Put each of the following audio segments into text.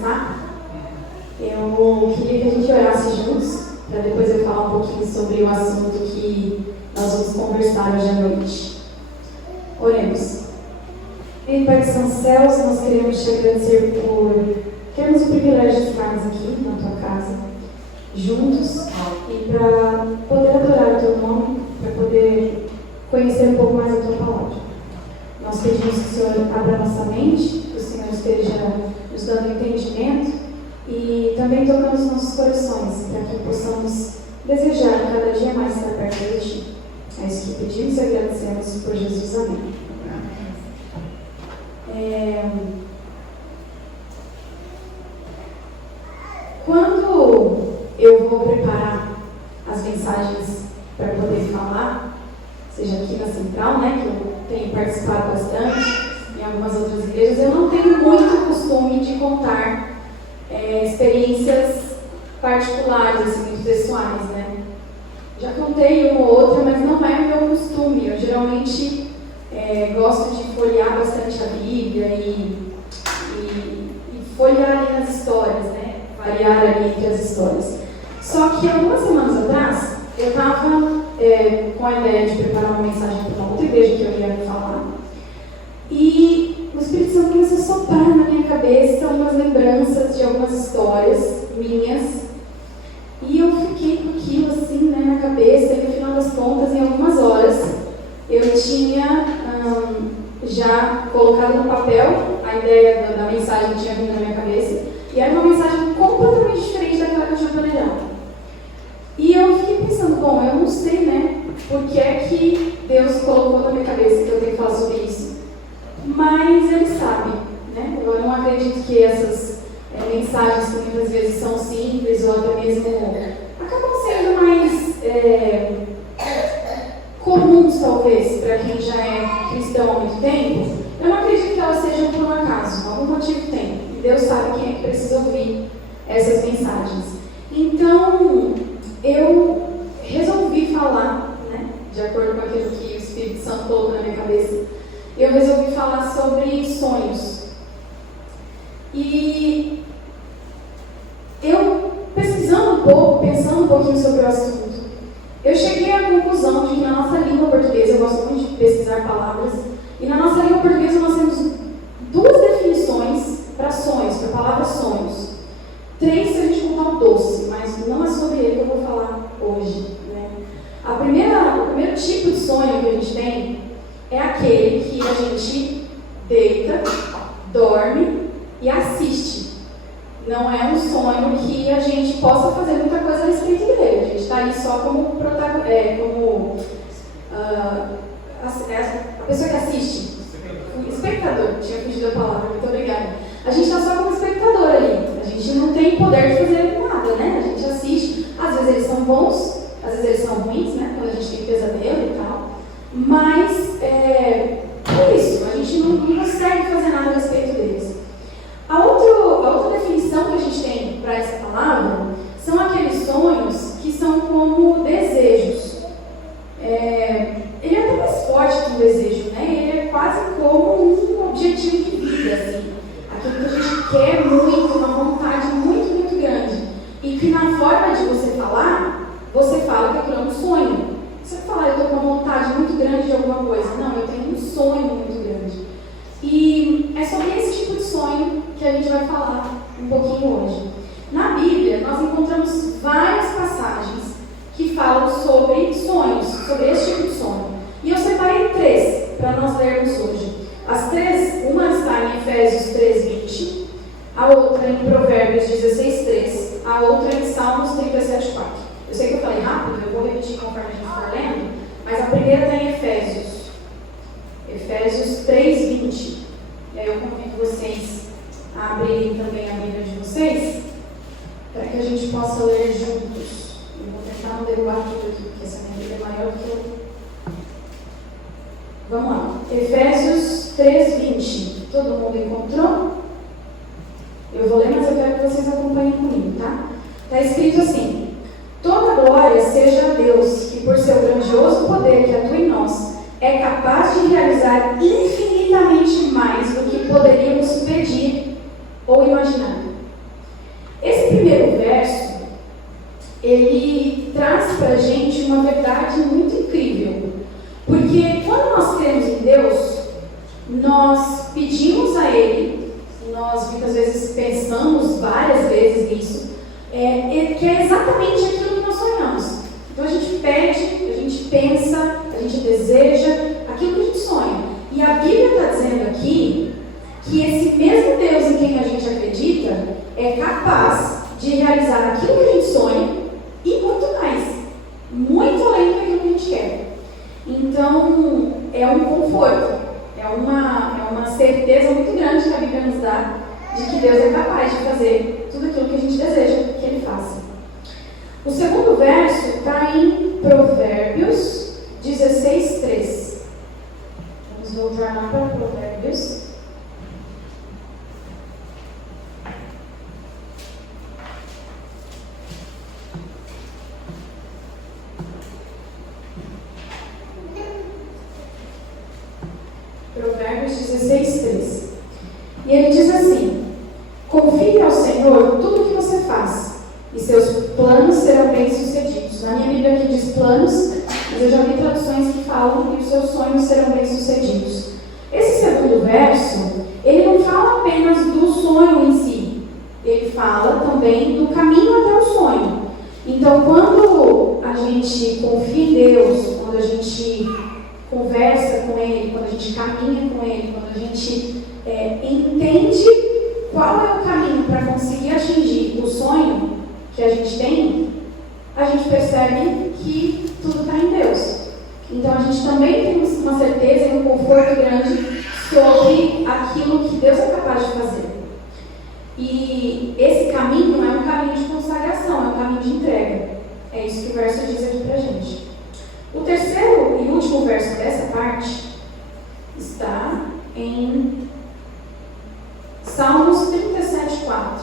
começar, eu queria que a gente orasse juntos, para depois eu falar um pouquinho sobre o assunto que nós vamos conversar hoje à noite. Oremos. Em Pai que são os céus, nós queremos te agradecer por termos o privilégio de estarmos aqui na tua casa, juntos, e para poder adorar o teu nome, para poder conhecer um pouco mais a tua palavra. Nós pedimos que o Senhor abra nossa mente, que o Senhor esteja nos dando entendimento e também tocando os nossos corações, para que possamos desejar cada dia mais estar perto de ti. É isso que pedimos e agradecemos por Jesus. Amém. Quando eu vou preparar as mensagens para poder falar, seja aqui na Central, né, que eu tenho participado bastante, em algumas outras igrejas, eu não tenho muito costume de contar experiências particulares, assim, muito pessoais, né? Já contei uma ou outra, mas não é o meu costume. Eu geralmente gosto de folhear bastante a Bíblia e folhear ali nas histórias, né? Variar ali entre as histórias. Só que algumas semanas atrás, eu estava com a ideia de preparar uma mensagem para uma outra igreja que eu ia falar. E o Espírito Santo começou a soprar na minha cabeça umas lembranças de algumas histórias minhas. E eu fiquei com aquilo assim, né, na cabeça, e no final das contas, em algumas horas, eu tinha já colocado no papel a ideia da mensagem que tinha vindo na minha cabeça, e era uma mensagem completamente diferente daquela que eu tinha planejado. E eu fiquei pensando, bom, eu não sei, né, por que é que Deus colocou na minha cabeça que eu tenho que falar sobre isso, mas Ele sabe, né? Eu não acredito que essas mensagens que muitas vezes são simples ou até mesmo acabam sendo mais comuns, talvez, para quem já é cristão há muito tempo. Eu não acredito que elas sejam por um acaso, algum motivo tem. E Deus sabe quem é que precisa ouvir essas mensagens. Então, eu resolvi falar, né, de acordo com aquilo que o Espírito Santo colocou na minha cabeça, eu resolvi falar sobre sonhos. E eu, pesquisando um pouco, pensando um pouquinho sobre o assunto, eu cheguei à conclusão de que na nossa língua portuguesa, eu gosto muito de pesquisar palavras, e na nossa língua portuguesa nós temos duas definições para sonhos, para a palavra sonhos. 3 se a gente contar o doce, mas não é sobre ele que eu vou falar hoje, né? O primeiro tipo de sonho que a gente tem é aquele que a gente deita, dorme e assiste. Não é um sonho que a gente possa fazer muita coisa a respeito dele. A gente está ali só como a pessoa que assiste. O espectador. Tinha fugido a palavra, muito obrigada. A gente está só como espectador ali. A gente não tem poder de fazer nada, né? A gente assiste. Às vezes eles são bons, às vezes eles são ruins, né? Quando a gente tem pesadelo e tal. Mas é isso. A gente não consegue fazer nada a respeito deles. A outra definição que a gente tem para essa palavra são aqueles sonhos que são como desejos. Ele é até mais forte que um desejo, né? Ele é quase como um objetivo de vida, assim. Aquilo que a gente quer muito, uma vontade muito, muito grande. E que na forma de você falar, você fala que aquilo é um sonho. Você fala, eu estou com uma vontade muito grande de alguma coisa. Não, eu tenho um sonho muito grande. E é sobre esse tipo de sonho que a gente vai falar um pouquinho hoje. Na Bíblia, nós encontramos várias passagens que falam sobre sonhos, sobre esse tipo de sonho. E eu separei 3 para nós lermos hoje. As 3, uma está em Efésios 3:20, a outra em Provérbios 16:3, a outra em Salmos 37:4. Eu sei que eu falei rápido, eu vou repetir conforme a gente for lendo, mas a primeira está em Efésios 3:20. E aí eu convido vocês a abrirem também a Bíblia de vocês, para que a gente possa ler juntos. Eu vou tentar não derrubar tudo aqui, porque essa minha Bíblia é maior que eu. Vamos lá. Efésios 3:20. Todo mundo encontrou? Eu vou ler, mas eu quero que vocês acompanhem comigo, tá? Está escrito assim: toda glória seja a Deus, que por seu grandioso poder que atua em nós, é capaz de realizar infinitamente mais do que poderíamos pedir ou imaginar. para a gente uma verdade muito incrível. Porque quando nós cremos em Deus, nós pedimos a Ele, nós muitas vezes pensamos várias vezes nisso, que é exatamente aquilo que nós sonhamos. Então a gente pede, a gente pensa, a gente deseja aquilo que a gente sonha. E a Bíblia está dizendo aqui que esse mesmo Deus em quem a gente acredita é capaz de realizar aquilo que a gente sonha e muito mais, muito além daquilo que a gente quer. Então, é um conforto, é uma certeza muito grande que a Bíblia nos dá de que Deus é capaz de fazer tudo aquilo que a gente deseja que Ele faça. O segundo verso está em Provérbios 16:3. Vamos voltar lá para Provérbios. Provérbios 16:3. E ele diz assim: confie ao Senhor tudo o que você faz, e seus planos serão bem-sucedidos. Na minha Bíblia aqui diz planos, mas eu já vi traduções que falam que os seus sonhos serão bem-sucedidos. Esse segundo verso, ele não fala apenas do sonho em si, ele fala também do caminho até o sonho. Então, quando a gente confia em Deus, quando a gente conversa com Ele, quando a gente caminha com Ele, quando a gente entende qual é o caminho para conseguir atingir o sonho que a gente tem, a gente percebe que tudo está em Deus. Então a gente também tem uma certeza e um conforto grande sobre aquilo que Deus é capaz de fazer. E esse caminho não é um caminho de consagração, é um caminho de entrega. É isso que o verso diz aqui pra gente. O terceiro e último verso dessa parte está em Salmos 37:4.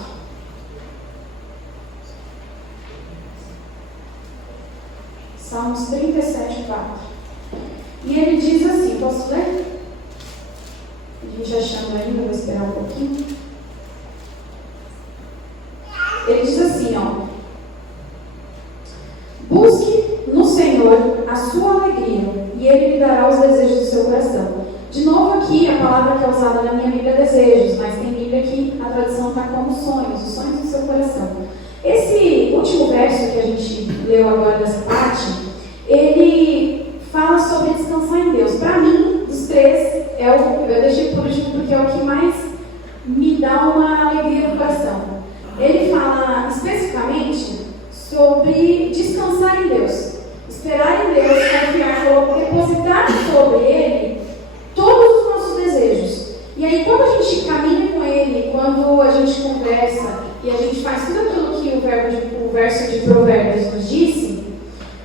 Salmos 37:4. E ele diz assim, posso ler? A gente achando ainda, vou esperar um pouquinho. Ele diz assim, busque no Senhor a sua alegria, e Ele lhe dará os desejos do seu coração. De novo aqui, a palavra que é usada na minha Bíblia é desejos, mas tem Bíblia que a tradução está como sonhos, os sonhos do seu coração. Esse último verso que a gente leu agora dessa parte, ele fala sobre descansar em Deus. Para mim, dos três, eu deixei por último porque é o que mais me dá uma alegria no coração. Ele fala especificamente sobre descansar em Deus, esperar em Deus, confiar, depositar sobre Ele todos os nossos desejos. E aí, quando a gente caminha com Ele, quando a gente conversa e a gente faz tudo aquilo que o verso de Provérbios nos disse,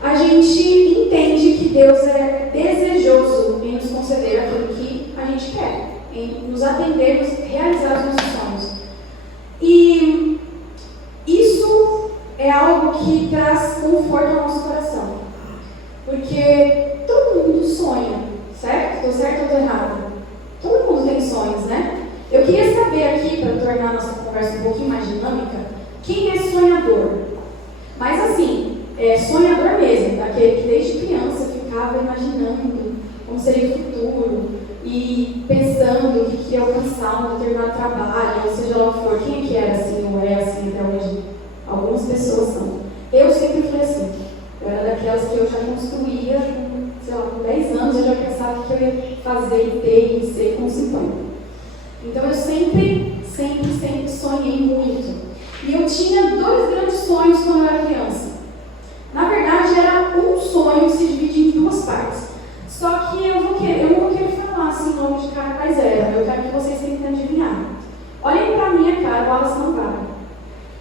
a gente entende que Deus é desejoso em nos conceder aquilo que a gente quer, em nos atender, realizar os nossos sonhos. E isso é algo que traz conforto ao nosso coração. Porque todo mundo sonha, certo? Estou certo ou estou errado? Todo mundo tem sonhos, né? Eu queria saber aqui, para tornar a nossa conversa um pouquinho mais dinâmica, quem é sonhador? Mas assim, sonhador mesmo, daquele que desde criança ficava imaginando como seria o futuro e pensando que queria alcançar um determinado trabalho, ou seja lá o que for. Quem é que era assim ou é assim até hoje? Algumas pessoas são. Eu sempre fui assim. Eu era daquelas que eu já construía, sei lá, com 10 anos eu já pensava que eu ia fazer, ter e ser com 50. Então eu sempre sonhei muito. E eu tinha 2 grandes sonhos quando eu era criança. Na verdade, era um sonho que se divide em 2 partes. Só que eu não vou querer falar assim o nome de cara quais eram. Eu quero que vocês tentem adivinhar. Olhem pra minha cara, o Wallace não vai.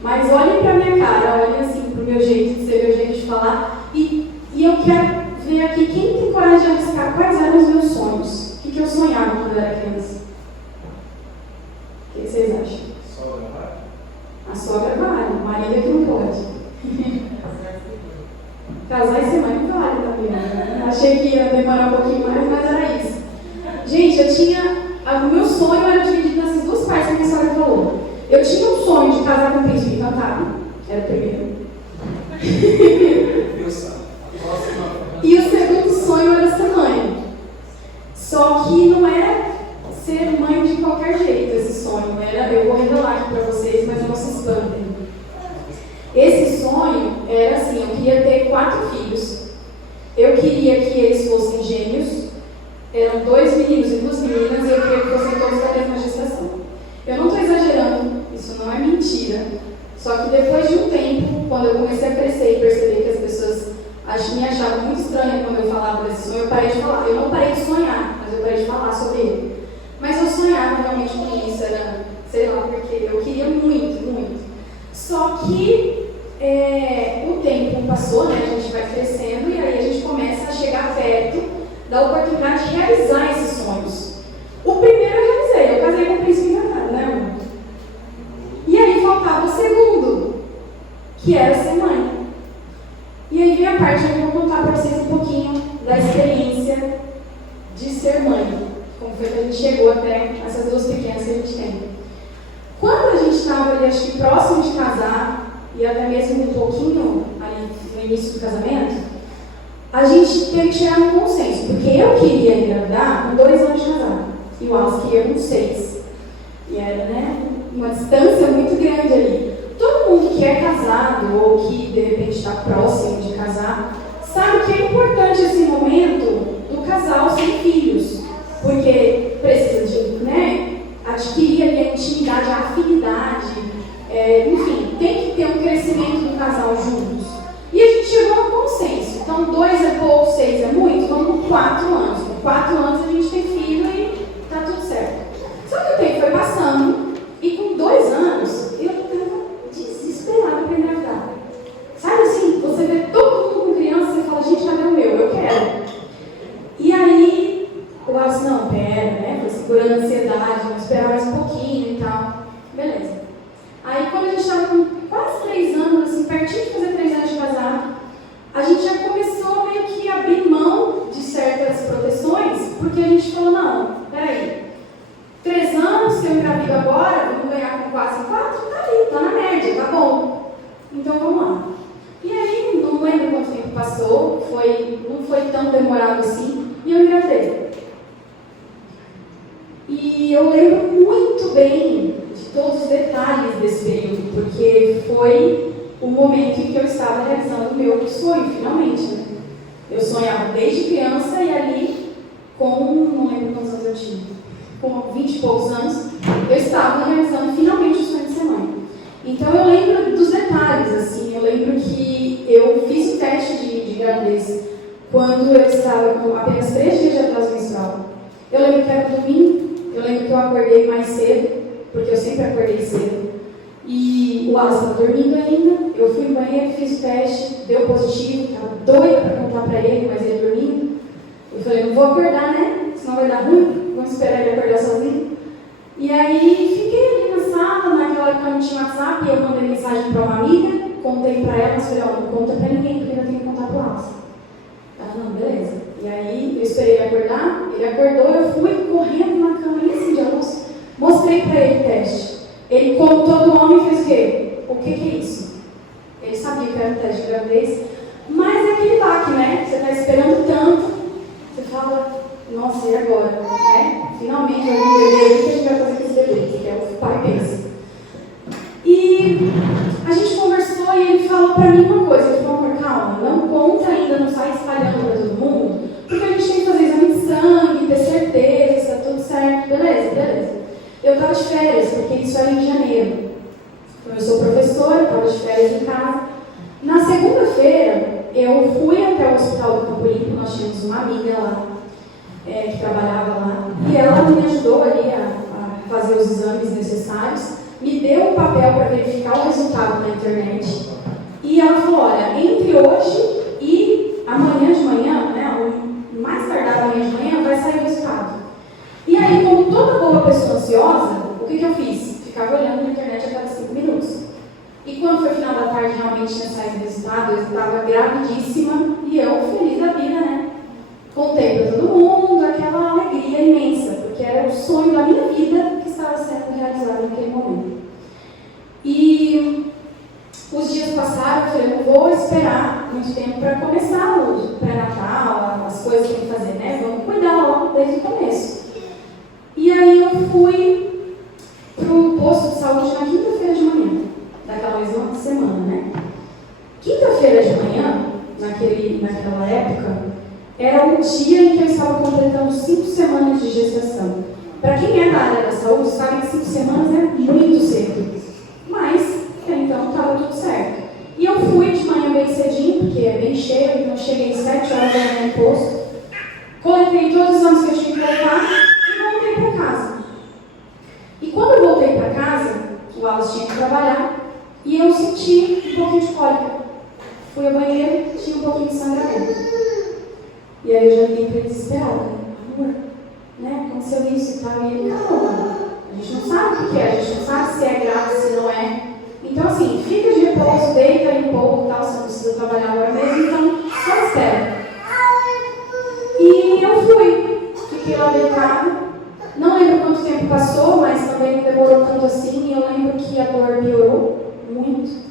Mas olhem pra minha cara, olhem assim pro meu jeito de ser, meu jeito de falar. E eu quero ver aqui quem tem coragem de arriscar quais eram os meus sonhos. O que eu sonhava quando eu era criança. O que vocês acham? Sogra vai? A sogra vale, o marido é que não pode. Casar e ser mãe não vale também. Né? Achei que ia demorar um pouquinho mais, mas era isso. Gente, o meu sonho era dividido nessas 2 partes que a minha sogra falou. Eu tinha um sonho de casar com um príncipe encantado, era o primeiro. E o segundo sonho era ser mãe. Só que não era ser mãe de qualquer jeito esse sonho. Eu vou revelar aqui para vocês, mas não se espantem. Esse sonho era assim, eu queria ter 4 filhos. Eu queria que eles fossem gêmeos. Eram 2 meninos e 2 meninas, e eu queria que fossem todos da mesma gestação. Eu não estou exagerando, isso não é mentira. Só que depois de um tempo, quando eu comecei a crescer e perceber que as pessoas me achavam muito estranha quando eu falava desse sonho, eu parei de falar. Eu não parei de sonhar, mas eu parei de falar sobre ele. Mas eu sonhava realmente com isso, era, sei lá, porque eu queria muito, muito. Só que o tempo passou, né? A gente vai crescendo e aí a gente começa a chegar perto da oportunidade de realizar esses sonhos. O primeiro eu realizei, eu casei com o príncipe encantado, né, amor? E aí faltava o segundo, que era ser mãe. E aí vem a parte que eu vou contar para vocês um pouquinho da experiência de ser mãe. Como foi que a gente chegou até essas 2 pequenas que a gente tem. Quando a gente estava ali, acho que próximo de casar, e até mesmo um pouquinho ali no início do casamento, a gente teve que chegar num consenso, porque eu queria engravidar com 2 anos de casado, e o Wallace queria com 6. E era, né, uma distância muito grande ali. Todo mundo que é casado ou que de repente está próximo de casar, sabe que é importante esse momento do casal sem filhos, porque precisa de, né, adquirir ali a intimidade, a afinidade, enfim, tem que ter um crescimento do casal juntos. E a gente chegou a um consenso. Então, 2 é pouco, 6 é muito, vamos com 4 anos. Com 4 anos a gente tem filho e tá tudo certo. Só que o tempo foi passando e com 2 anos eu estava desesperada para engravidar. Sabe assim, você vê todo mundo com criança e você fala, gente, cadê o meu? Eu quero. E aí, eu falo assim, não, pera, né? Foi segurando a ansiedade, vou esperar mais um pouquinho e tal. Beleza. Aí quando a gente estava com quase 3 anos, assim, pertinho de fazer 3 anos de casado, a gente já começou meio que a abrir mão de certas proteções, porque a gente falou, não, peraí, 3 anos, se eu engravido agora, vamos ganhar com quase 4, tá ali, tá na média, tá bom. Então vamos lá. E aí, não lembro quanto tempo passou, não foi tão demorado assim, e eu engravidei. E eu lembro muito bem de todos os detalhes desse período, porque foi o momento em que eu estava realizando o meu sonho, finalmente, né? Eu sonhava desde criança e ali, não lembro quantos anos eu tinha, com 20 e poucos anos, eu estava realizando finalmente o sonho de ser mãe. Então eu lembro dos detalhes, assim, eu lembro que eu fiz o teste de gravidez quando eu estava com apenas 3 dias de atraso menstrual. Eu lembro que era domingo, eu lembro que eu acordei mais cedo, porque eu sempre acordei cedo. E o Wallace estava dormindo ainda, eu fui no banheiro, fiz o teste, deu positivo, estava doida para contar para ele, mas ele dormindo. Eu falei, não vou acordar, né? Senão vai dar ruim, vamos esperar ele acordar sozinho. E aí fiquei ali na sala, naquela época não tinha WhatsApp, e eu mandei mensagem para uma amiga, contei para ela, mas falei, não conta para ninguém, porque eu tenho que contar para o Wallace. Ela, não, beleza. E aí eu esperei ele acordar, ele acordou, eu fui correndo na cama, e assim, de almoço, mostrei para ele o teste. Ele, como todo homem, fez o quê? O que é isso? Ele sabia que era um teste de gravidez, mas é aquele baque, né? Você está esperando tanto, você fala, nossa, e agora? Né? Finalmente vai vir um bebê, o que a gente vai fazer com esse bebê? Que é o pai pensa. E a gente conversou e ele falou para mim uma coisa, ele falou, amor, calma, não conta ainda, não sai espalhando para todo mundo, porque a gente tem que fazer exame de sangue, ter certeza, está tudo certo, beleza. Eu estava de férias, porque isso era em janeiro. Então, eu sou professora, estava de férias em casa. Na segunda-feira, eu fui até o hospital do Campo Limpo, nós tínhamos uma amiga lá, que trabalhava lá, e ela me ajudou ali a fazer os exames necessários, me deu um papel para verificar o resultado na internet, e ela falou, olha, entre hoje e amanhã de manhã, né, mais tardar amanhã de manhã, vai sair o resultado. E aí, como toda boa pessoa ansiosa, o que eu fiz? Ficava olhando na internet a cada 5 minutos. E quando foi final da tarde, realmente tinha saído o resultado, eu estava gravidíssima e eu feliz da vida, né? Contei para todo mundo, aquela alegria imensa, porque era o sonho da minha vida que estava sendo realizado naquele momento. E os dias passaram, eu falei, eu vou esperar muito tempo para começar o pré-natal, as coisas que tem que fazer, né? Vamos cuidar logo desde o começo. E aí eu fui pro posto de saúde na quinta-feira de manhã, daquela mesma semana, né? Quinta-feira de manhã, naquela época, era o dia em que eu estava completando 5 semanas de gestação. Para quem é da área da saúde, sabe que 5 semanas é muito cedo. Mas, então, estava tudo certo. E eu fui de manhã bem cedinho, porque é bem cheio, então eu cheguei às 7 horas da manhã no posto, coletei todos os exames que eu tinha que coletar e voltei para casa. E quando eu voltei para casa, o Wallace tinha que trabalhar e eu senti um pouquinho de cólica. Fui ao banheiro, tinha um pouquinho de sangramento. E aí eu já fiquei desesperada. Amor, né? Aconteceu isso e tal. E ele, calma, a gente não sabe o que é, a gente não sabe se é grave, se não é. Então, assim, fica de repouso, deita aí um pouco e tal, você não precisa trabalhar agora mesmo, então só espera. E eu fui, fiquei lá deitada. Não lembro quanto tempo passou, mas também não demorou tanto assim. E eu lembro que a dor piorou muito.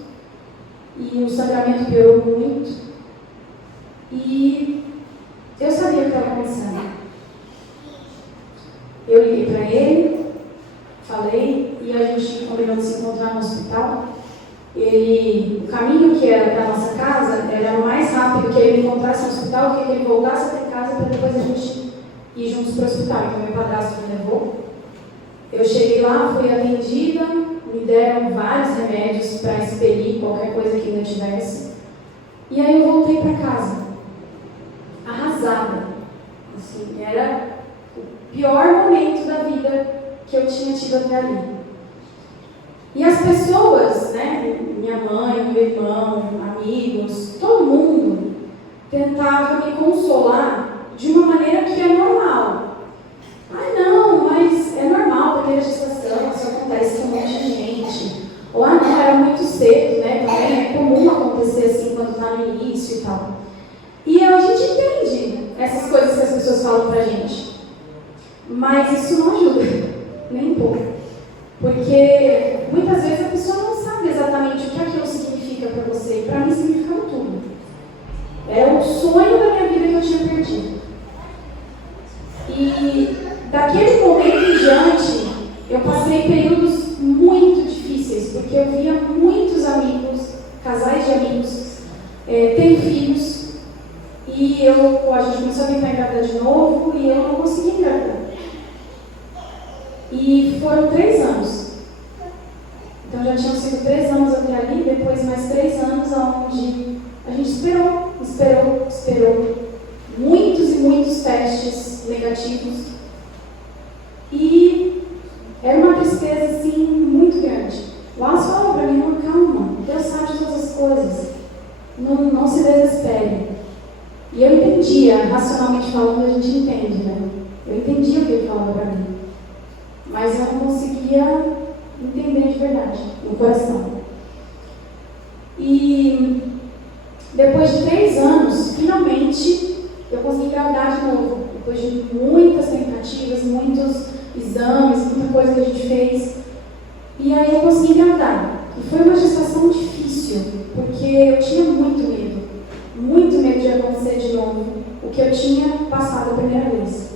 E o sangramento piorou muito. E eu sabia o que estava acontecendo. Eu liguei para ele, falei, e a gente combinou de se encontrar no hospital. O caminho que era para nossa casa era mais rápido que ele me encontrasse no hospital do que ele voltasse até casa para depois a gente ir juntos para o hospital. Então meu padrasto me levou. Eu cheguei lá, fui atendida, me deram vários remédios para expelir qualquer coisa que ainda tivesse. E aí eu voltei para casa, arrasada. Assim, era o pior momento da vida que eu tinha tido até ali. E as pessoas, né, minha mãe, meu irmão, amigos, todo mundo tentava me consolar de uma maneira que é normal. Ah, não, mas é normal porque a gestação, isso acontece com um monte de gente. Ou, ah, não, era muito cedo, né, também é comum acontecer assim quando está no início e tal. E a gente entende essas coisas que as pessoas falam pra gente. Mas isso não ajuda, nem um pouco. Porque muitas vezes a pessoa não sabe exatamente o que aquilo significa para você. E para mim significava tudo. Era o sonho da minha vida que eu tinha perdido. E daquele momento em diante, eu passei períodos muito difíceis, porque eu via muitos amigos, casais de amigos, tendo filhos, e a gente começou a tentar engravidar de novo, e eu não conseguia engravidar. E foram 3 anos. Então já tinham sido 3 anos até ali, depois mais 3 anos onde a gente esperou. Muitos e muitos testes negativos. E era uma tristeza, assim, muito grande. O Wallace falou para mim, não, calma, Deus sabe de todas as coisas. Não se desespere. E eu entendia, racionalmente falando, a gente entende, né? Eu entendia o que ele falava para mim. Mas eu não conseguia entender de verdade, no coração. E depois de 3 anos, finalmente, eu consegui engravidar de novo. Depois de muitas tentativas, muitos exames, muita coisa que a gente fez. E aí eu consegui engravidar. E foi uma gestação difícil, porque eu tinha muito medo de acontecer de novo o que eu tinha passado a primeira vez.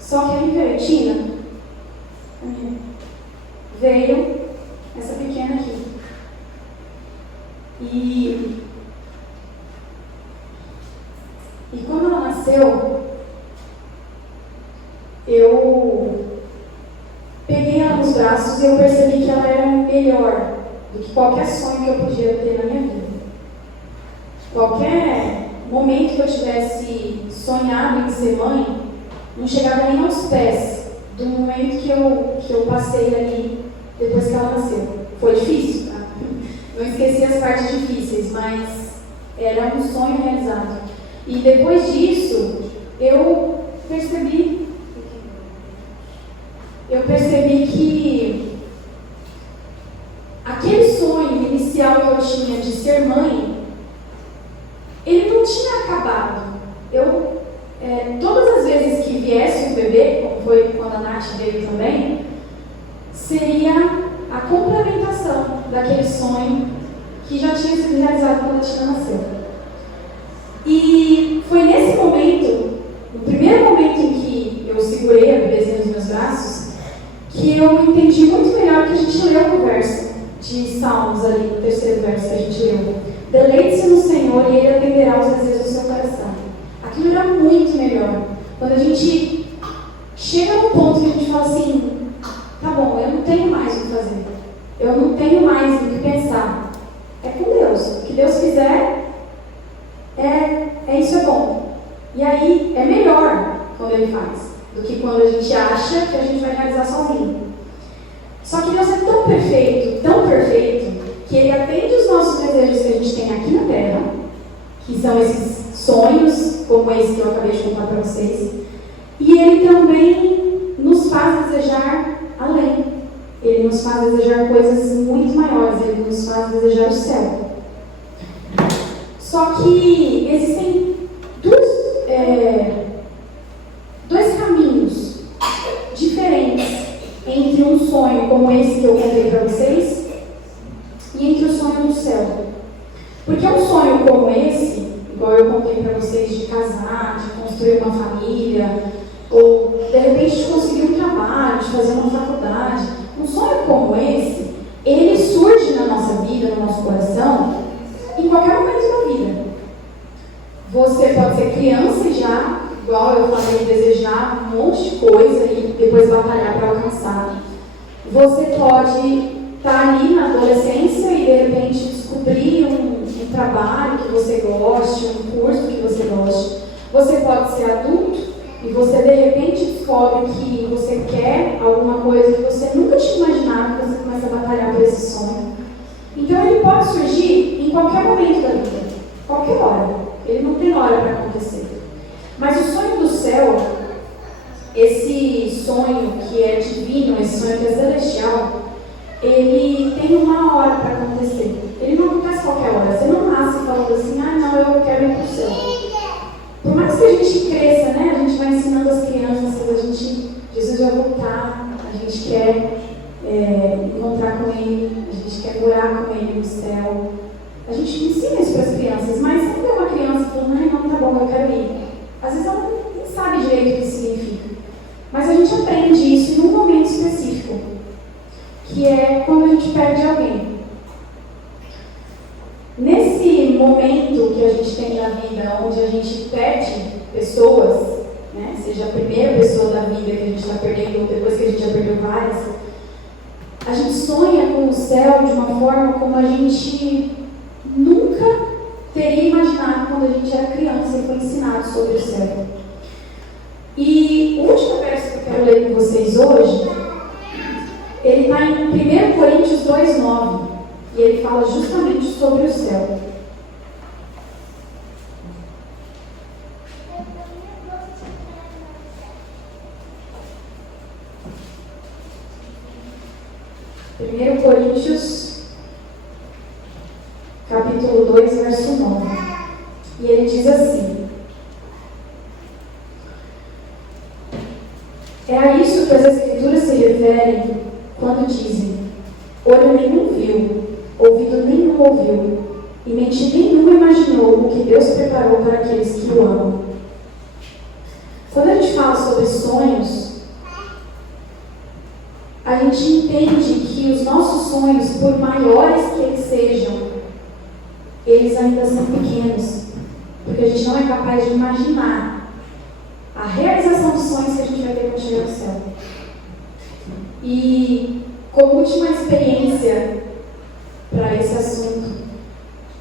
Só que a Riveretina veio essa pequena aqui. E quando ela nasceu, eu peguei ela nos braços e eu percebi que ela era melhor do que qualquer sonho que eu podia ter na minha vida. Qualquer momento que eu tivesse sonhado em ser mãe, não chegava nem aos pés do momento que eu passei ali depois que ela nasceu. Foi difícil, tá? Não esqueci as partes difíceis, mas era um sonho realizado. E depois disso, eu percebi que aquele sonho inicial que eu tinha de ser mãe, ele não tinha acabado. Todas as vezes que viesse um bebê, como foi quando a Nath veio também, seria a complementação daquele sonho que já tinha sido realizado quando a Tina nasceu. gente chega num ponto que a gente fala assim, tá bom, eu não tenho mais o que fazer. Eu não tenho mais o que pensar. É com Deus. O que Deus fizer, isso é bom. E aí é melhor quando Ele faz, do que quando a gente acha que a gente vai realizar sozinho. Só que Deus é tão perfeito, que Ele atende os nossos desejos que a gente tem aqui na Terra, que são esses sonhos, como esse que eu acabei de contar para vocês, e Ele também nos faz desejar além. Ele nos faz desejar coisas muito maiores, Ele nos faz desejar o céu. Só que existem dois caminhos diferentes entre um sonho como esse que eu contei para vocês e entre o sonho do céu. Porque um sonho como esse, igual eu contei para vocês, de casar, de construir uma família, ou de repente de conseguir um trabalho, de fazer uma faculdade, um sonho como esse, ele surge na nossa vida, no nosso coração, em qualquer momento da vida. Você pode ser criança e já, igual eu falei, desejar um monte de coisa e depois batalhar para alcançar. Você pode estar ali na adolescência e de repente descobrir um trabalho que você goste, um curso que você goste. Você pode ser adulto e você de repente descobre que você quer alguma coisa que você nunca tinha imaginado e você começa a batalhar por esse sonho. Então ele pode surgir em qualquer momento da vida, qualquer hora. Ele não tem hora para acontecer. Mas o sonho do céu, esse sonho que é divino, esse sonho que é celestial, ele tem uma hora para acontecer. Ele não acontece qualquer hora. Você não nasce falando assim, não, eu quero ir para o céu. Por mais que a gente cresça, né? A gente vai ensinando as crianças, Jesus vai voltar, a gente quer encontrar com Ele, a gente quer morar com Ele no céu. A gente ensina isso para as crianças, mas sempre é uma criança falando, não, tá bom, eu quero ir. Às vezes ela nem sabe direito o que significa. Mas a gente aprende isso em um momento específico, que é quando a gente perde alguém. Nesse momento que a gente tem na vida, onde a gente perde pessoas, né, seja a primeira pessoa da vida que a gente está perdendo, ou depois que a gente já perdeu várias, a gente sonha com o céu de uma forma como a gente nunca teria imaginado quando a gente era criança e foi ensinado sobre o céu. E o último verso que eu quero ler com vocês hoje, ele está em 1 Coríntios 2,9, e ele fala justamente sobre o céu. Primeiro Coríntios, capítulo 2, verso 9. E ele diz assim: é a isso que as Escrituras se referem quando dizem: olho nenhum viu, ouvido nenhum ouviu, e mente nenhuma imaginou o que Deus preparou para aqueles que o amam. Quando a gente fala sobre sonhos, a gente entende que os nossos sonhos, por maiores que eles sejam, eles ainda são pequenos, porque a gente não é capaz de imaginar a realização dos sonhos que a gente vai ter quando chegar no céu. E como última experiência para esse assunto,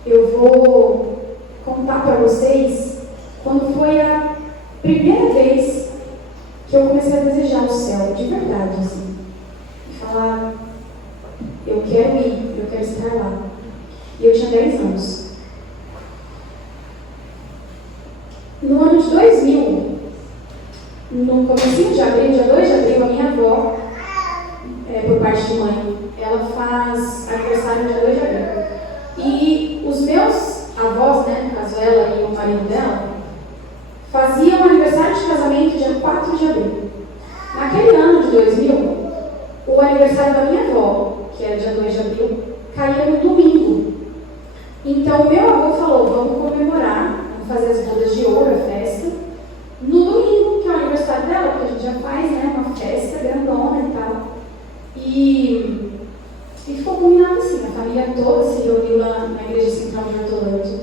eu vou contar para vocês quando foi a primeira vez que eu comecei a desejar o céu, de verdade, assim. Falar, eu quero ir, eu quero estar lá. E eu tinha 10 anos. No ano de 2000, no comecinho de abril, dia 2 de abril, a minha avó, por parte de mãe, ela faz aniversário dia 2 de abril. E os meus avós, né, no caso ela e o marido dela, faziam aniversário de casamento dia 4 de abril. Naquele ano de 2000, o aniversário da minha avó, que era dia 2 de abril, caía no domingo. Então, meu avô falou, vamos comemorar, vamos fazer as bodas de ouro, a festa, no domingo, que é o aniversário dela, porque a gente já faz, né, uma festa grandona e tal. E ficou combinado assim, a família toda se reuniu lá na igreja central de Hortolândia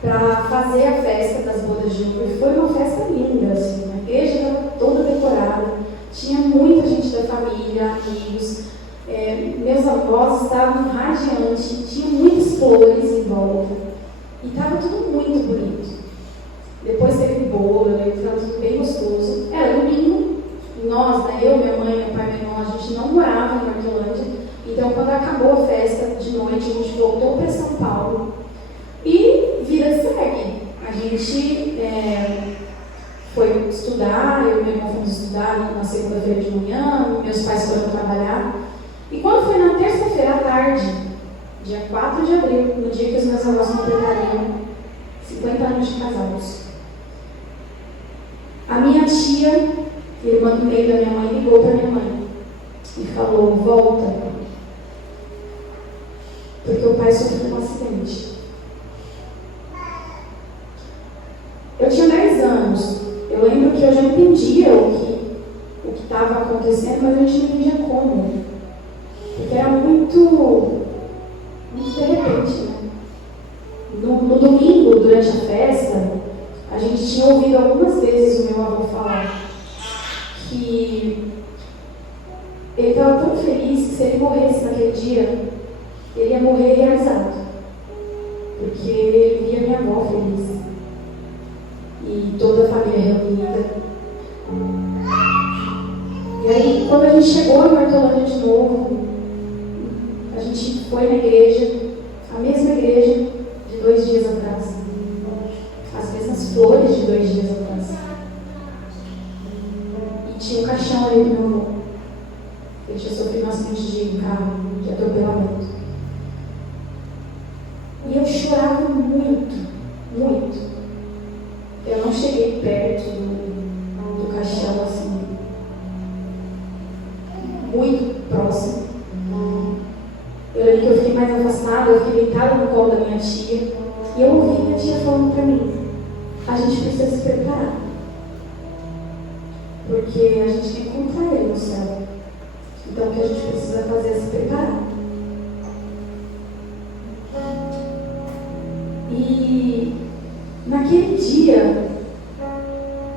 para fazer a festa das bodas de ouro. E foi uma festa linda, assim, a igreja Tinha muita gente da família, amigos. Meus avós estavam radiantes, tinha muitas flores em volta. E estava tudo muito bonito. Depois teve bolo, estava tudo bem gostoso. Era domingo, e nós, né, eu, minha mãe, meu pai, meu irmão, a gente não morava em Hortolândia. Então, quando acabou a festa de noite, a gente voltou para São Paulo. E vida segue. A gente foi estudar, eu e meu irmão fomos estudar na segunda-feira de manhã, meus pais foram trabalhar. E quando foi na terça-feira à tarde, dia 4 de abril, no dia que os meus avós completariam 50 anos de casados, a minha tia, irmã do meio da minha mãe, ligou para minha mãe e falou: volta, porque o pai sofreu um acidente. Eu tinha 10 anos. Eu lembro que eu já entendia o que estava acontecendo, mas a gente não entendia como. Porque era muito de repente, né? No domingo, durante a festa, a gente tinha ouvido algumas vezes o meu avô falar que ele estava tão feliz que se ele morresse naquele dia, ele ia morrer realizado. Porque ele via minha avó feliz. E toda a família reunida. E aí, quando a gente chegou em Hortolândia de novo, a gente foi na igreja, a mesma igreja de 2 dias atrás. As mesmas flores de 2 dias atrás. E tinha um caixão ali do meu avô. Ele tinha sofrido um acidente de carro, de atropelamento. E eu chorava muito, muito. Eu não cheguei perto do caixão, assim, muito próximo. Eu lembro que eu fiquei mais afastada, eu fiquei deitada no colo da minha tia, e eu ouvi minha tia falando para mim: a gente precisa se preparar, porque a gente tem que encontrar ele no céu. Então o que a gente precisa fazer é se preparar. E naquele dia,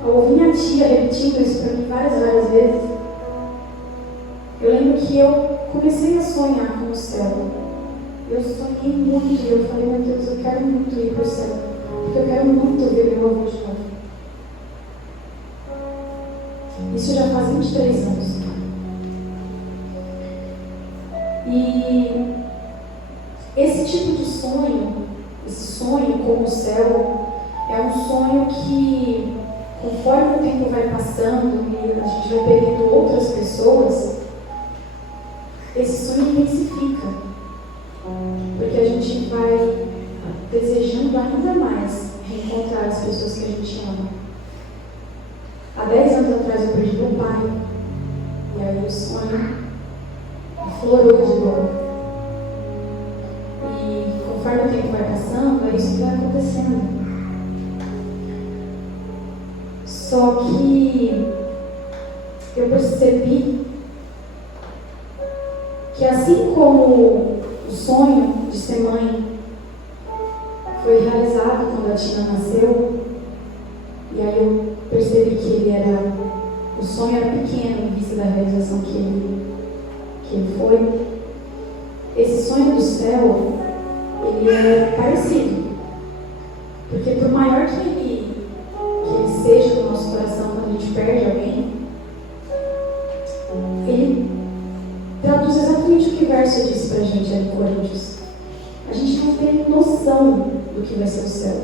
eu ouvi minha tia repetindo isso para mim várias vezes. Eu lembro que eu comecei a sonhar com o céu. Eu sonhei muito e eu falei: meu Deus, eu quero muito ir para o céu, porque eu quero muito ver meu avô de novo. Isso já faz 23 anos. E esse tipo de sonho, esse sonho com o céu, é um sonho que, conforme o tempo vai passando e a gente vai perdendo outras pessoas, esse sonho intensifica. Porque a gente vai desejando ainda mais reencontrar as pessoas que a gente ama. Há 10 anos atrás eu perdi meu pai. E aí o sonho aflorou de novo. E conforme o tempo vai passando, é isso que vai acontecendo. Só que eu percebi que, assim como o sonho de ser mãe foi realizado quando a Tina nasceu, e aí eu percebi que o sonho era pequeno em vista da realização que ele foi. Esse sonho do céu, ele é parecido, porque por maior que ele seja no nosso coração quando a gente perde alguém, ele traduz exatamente o que o verso disse pra gente ali em Coríntios. A gente não tem noção do que vai ser o céu.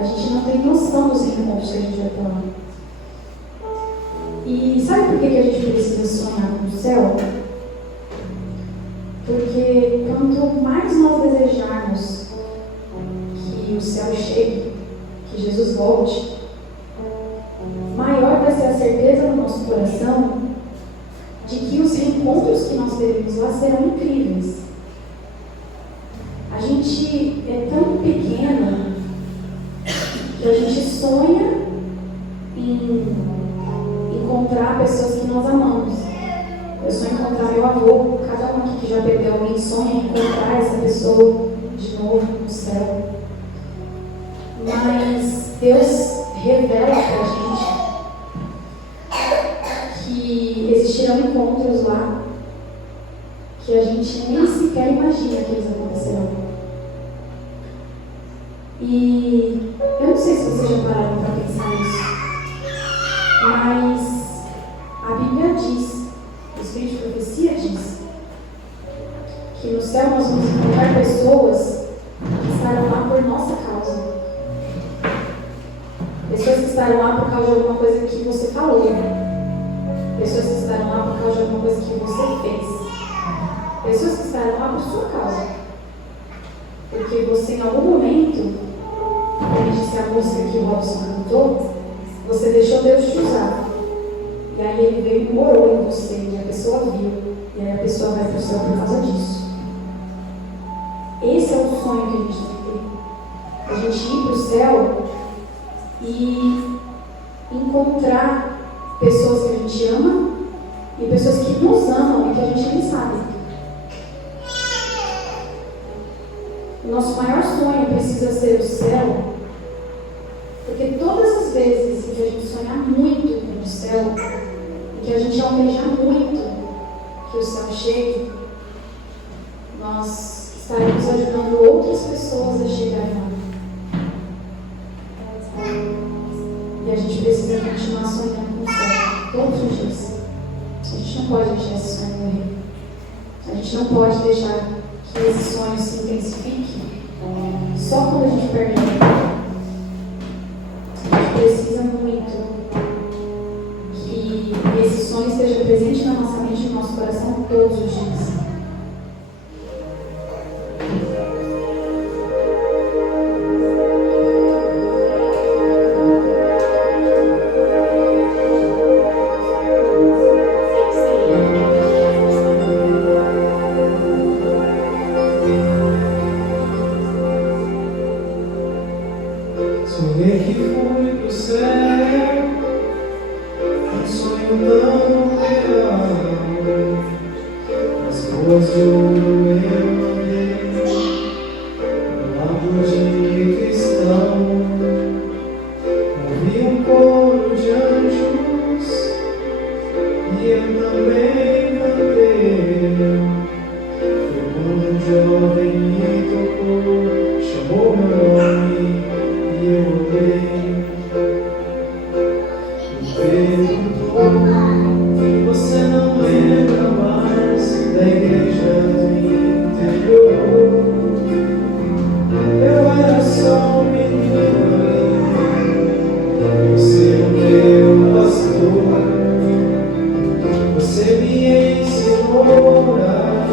A gente não tem noção dos encontros que a gente vai ter lá. E sabe por que a gente precisa sonhar com o céu? Porque quanto mais nós desejarmos que o céu chegue, que Jesus volte, maior vai ser a certeza no nosso coração de que os reencontros que nós teremos lá serão incríveis. A gente é tão pequena que a gente sonha em encontrar pessoas que nós amamos. Eu sonho em encontrar meu avô. Cada um aqui que já perdeu alguém sonha em encontrar essa pessoa de novo no céu. Mas Deus revela para a gente que a gente nem sequer imagina que eles acontecerão. E eu não sei se vocês já pararam para pensar nisso, mas a Bíblia diz, o Espírito de Profecia diz, que no céu nós vamos encontrar pessoas que estarão lá por nossa causa. Pessoas que estarão lá por causa de alguma coisa que você falou. Pessoas que estarão lá por causa de alguma coisa que você fez. Pessoas que estarão lá por sua causa. Porque você, em algum momento, como disse a música que o Robson cantou, você deixou Deus te usar. E aí ele veio e morou em você, e a pessoa viu. E aí a pessoa vai para o céu por causa disso. Esse é o sonho que a gente tem que ter. A gente ir para o céu e encontrar pessoas que a gente ama e pessoas que nos amam e que a gente nem sabe. O nosso maior sonho precisa ser o céu, porque todas as vezes em que a gente sonhar muito com o céu, em que a gente almejar muito que o céu chegue, nós estaremos ajudando outras pessoas a chegarem lá. E a gente precisa continuar sonhando com o céu todos os dias. A gente não pode deixar esse sonho morrer. A gente não pode deixar que esse sonho se intensifique só quando a gente permite. A gente precisa muito que esse sonho esteja presente na nossa mente e no nosso coração todos os dias. Sonhei que fui pro céu, um sonho não real. As ruas de ouro eu andei, no lado de cristão. Ouvi um coro de anjos e eu também cantei. Foi quando um jovem me tocou, chamou meu nome. Eu olhei e perguntou: você não lembra mais da igreja do interior? Eu era só um menino ali, você é o meu pastor. Você me ensinou a orar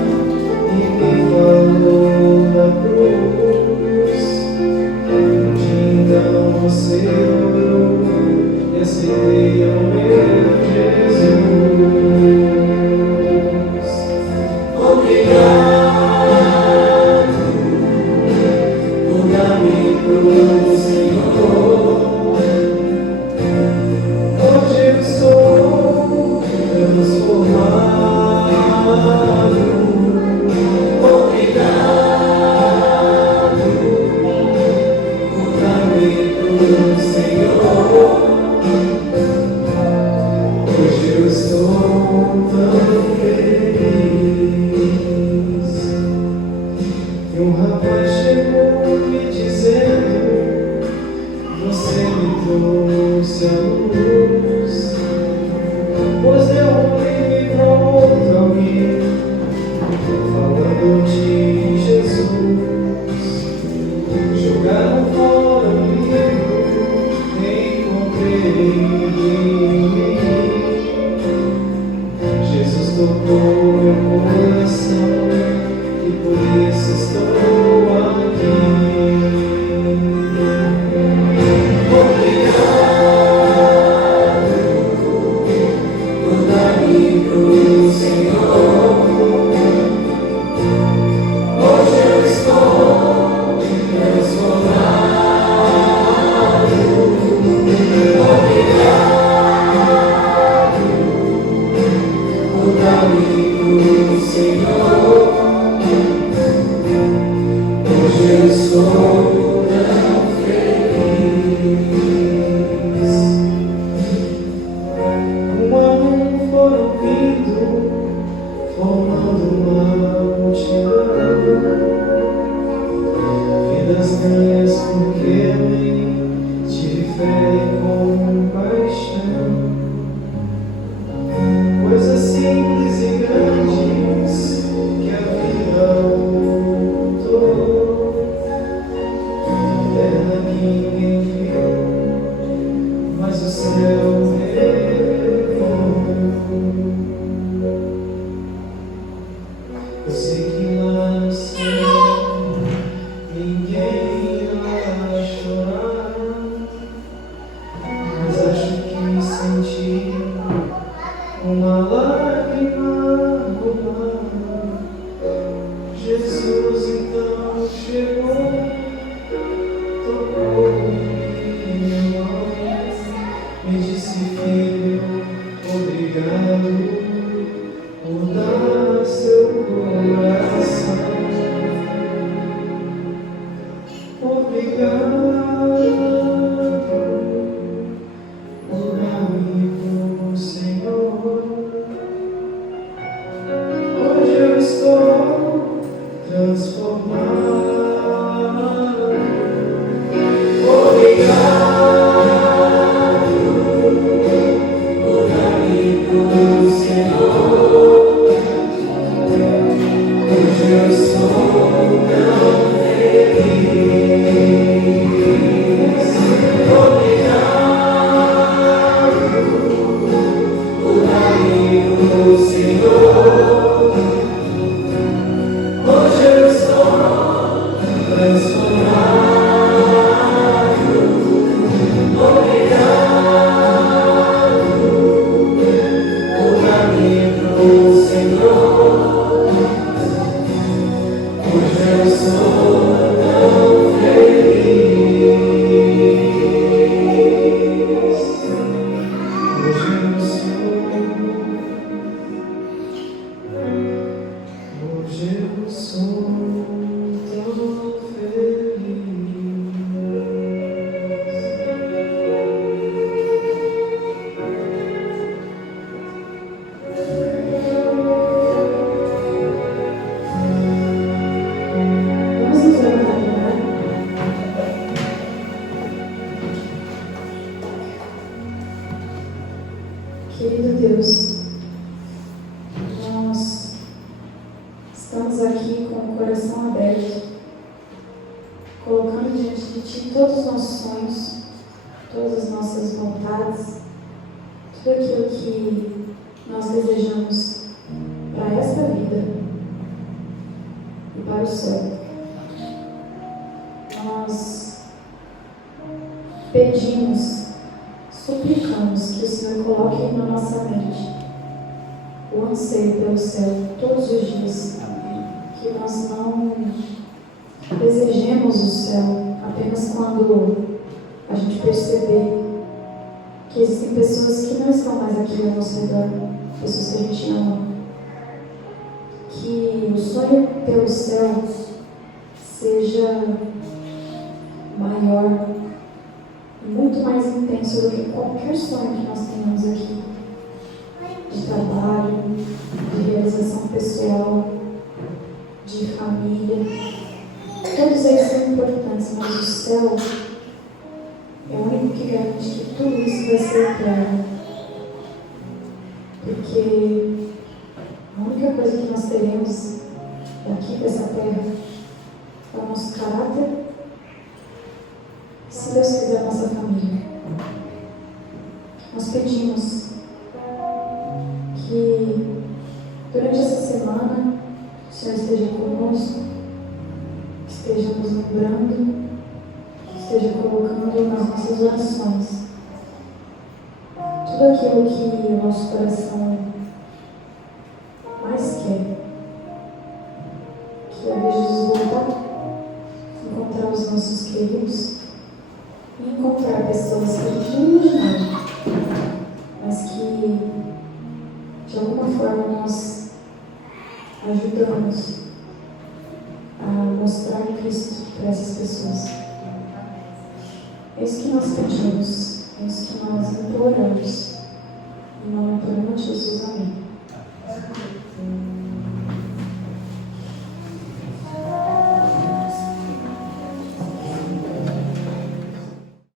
e me falou da cruz. Então você orou e aceitei ao meu Jesus. Obrigado. Querido Deus, nós estamos aqui com o coração aberto, colocando diante de Ti todos os nossos sonhos, todas as nossas vontades, tudo aquilo que nós desejamos para esta vida e para o céu. Nós pedimos, suplicamos que o Senhor coloque na nossa mente o anseio pelo céu todos os dias. Que nós não desejemos o céu apenas quando a gente perceber que existem pessoas que não estão mais aqui ao nosso redor, pessoas que a gente ama. Que o sonho pelo céu seja maior, muito mais intenso do que qualquer sonho que nós tenhamos aqui, de trabalho, de realização pessoal, de família. Todos eles são importantes, mas o céu é o único que garante que tudo isso vai ser eterno. Porque a única coisa que nós teremos daqui dessa terra é o nosso caráter, se Deus quiser, a nossa família. Nós pedimos que durante essa semana o Senhor esteja conosco, que esteja nos lembrando, que esteja colocando nas nossas orações tudo aquilo que o nosso coração mais quer, que é ver Jesus voltar, encontrar os nossos queridos e encontrar pessoas que a gente não imaginava, mas que de alguma forma nós ajudamos a mostrar Cristo para essas pessoas. É isso que nós pedimos, é isso que nós imploramos. Em nome do Senhor Jesus, amém.